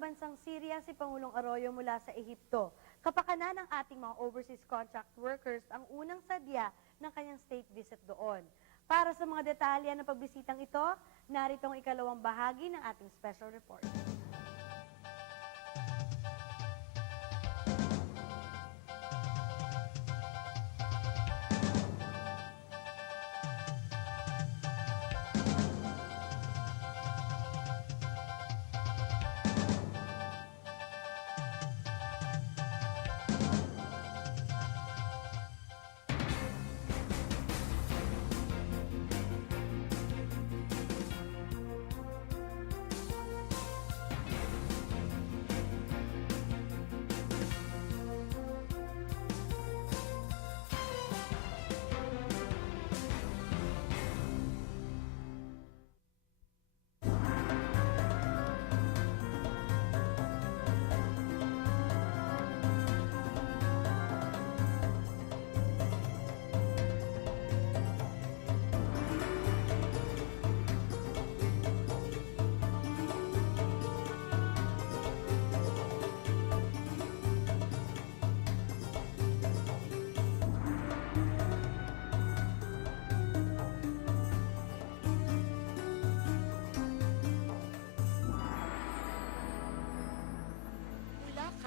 bansang Syria si Pangulong Arroyo mula sa Ehipto. Kapakanan ng ating mga overseas contract workers ang unang sadya ng kanyang state visit doon. Para sa mga detalye ng pagbisitang ito, narito ang ikalawang bahagi ng ating special report.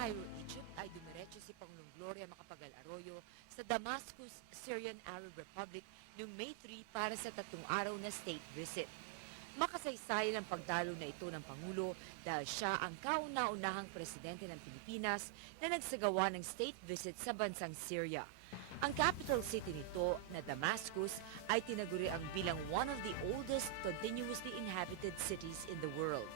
Cairo, Egypt ay dumiretso si Pangulong Gloria Macapagal Arroyo sa Damascus, Syrian Arab Republic noong May 3 para sa 3 araw na state visit. Makasaysayan ang pagdalo na ito ng Pangulo dahil siya ang kauna-unahang presidente ng Pilipinas na nagsagawa ng state visit sa bansang Syria. Ang capital city nito na Damascus ay tinaguri ang bilang one of the oldest continuously inhabited cities in the world.